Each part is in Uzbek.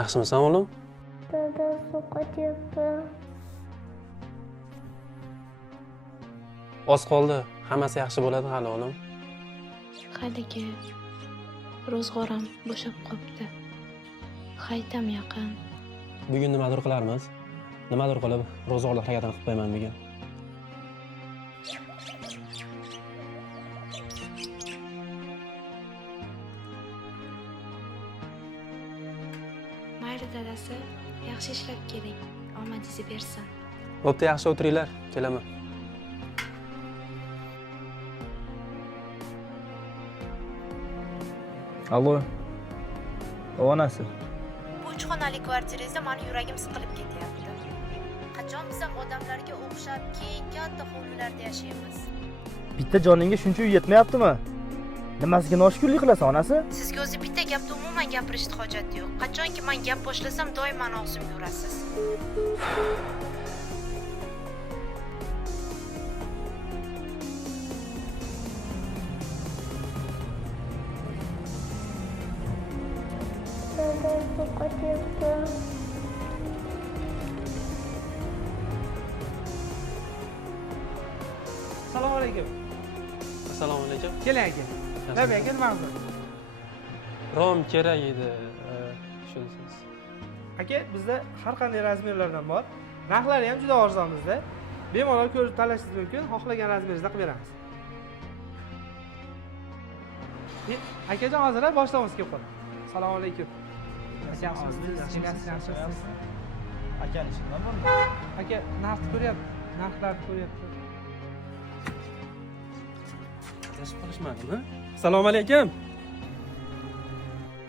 Yaxshimisan o'g'lim? Dada sovqotyapti. Oz qoldi. Hammasi yaxshi bo'ladi hali o'g'lim. Haligi ro'zg'orim bo'shab qopti. Haytam yaqin. Bugun nimadir qilarmiz. Nimadir qilib ro'zg'orlar harakatini qilib qo'yaman bugun. Mayli dadasi, yaxshi ishlab keling. Omadingizni bersin. Bo'pti, yaxshi o'tiringlar. Kelaman. Allo. Onasi. Bu 3 xonali kvartirangizda mani yuragim siqilib ketyapti. Qachon biz ham odamlarga o'xshab keng katta hovlilarda yashaymiz? Bitta joningga shuncha uy yetmayaptimi? Nimasiga noshukirlik qilasan, onasi? Sizga o'zi bitta gapni umuman gapirishni hojati yo'q. Qachonki men gap boshlasam, doim meni og'zimga urasiz. Dada sovqotyapti. Assalomu alaykum. Assalomu alaykum. Keling aka. Nima aka, nima qildi? Rom kerak edi. Tushunsiz. Aka, bizda har qanday razmerlardan bor. Narxlari ham juda arzonmizda. Bemalol ko'rib tanlashingiz mumkin. Xohlagan razmeringizda qilib beramiz. Akajon, hozir boshlaymiz kelib qoldi. Assalomu alaykum. Yaxshimisiz? Akani ishidan bormi? Aka, narxni ko'ryapti. Narxlarni ko'ryapti. Adashib qolishmadimi? Assalomu alaykum.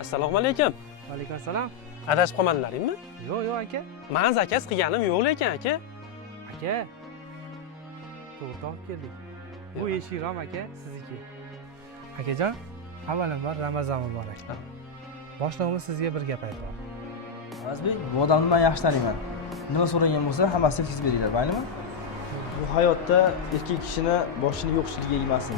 Assalomu alaykum. Va alaykum assalom. Adashib qolmadilaringmi? Yo'q, aka. Men zakaz qilganim yo'q lekin aka. Aka. To'g'ri topib keldik. Bu eshikrom aka, sizniki. Akajon, avvalambor Ramazon muborak. Boshlig'imiz sizga bir gap aytmoqchi. Azbek, bu odamni men yaxshi taniyman. Nima so'ragan bo'lsa, hammasini yetkazib beringlar, maylimi? Bu hayotda erkak kishini boshini yo'qchilikka egmasin.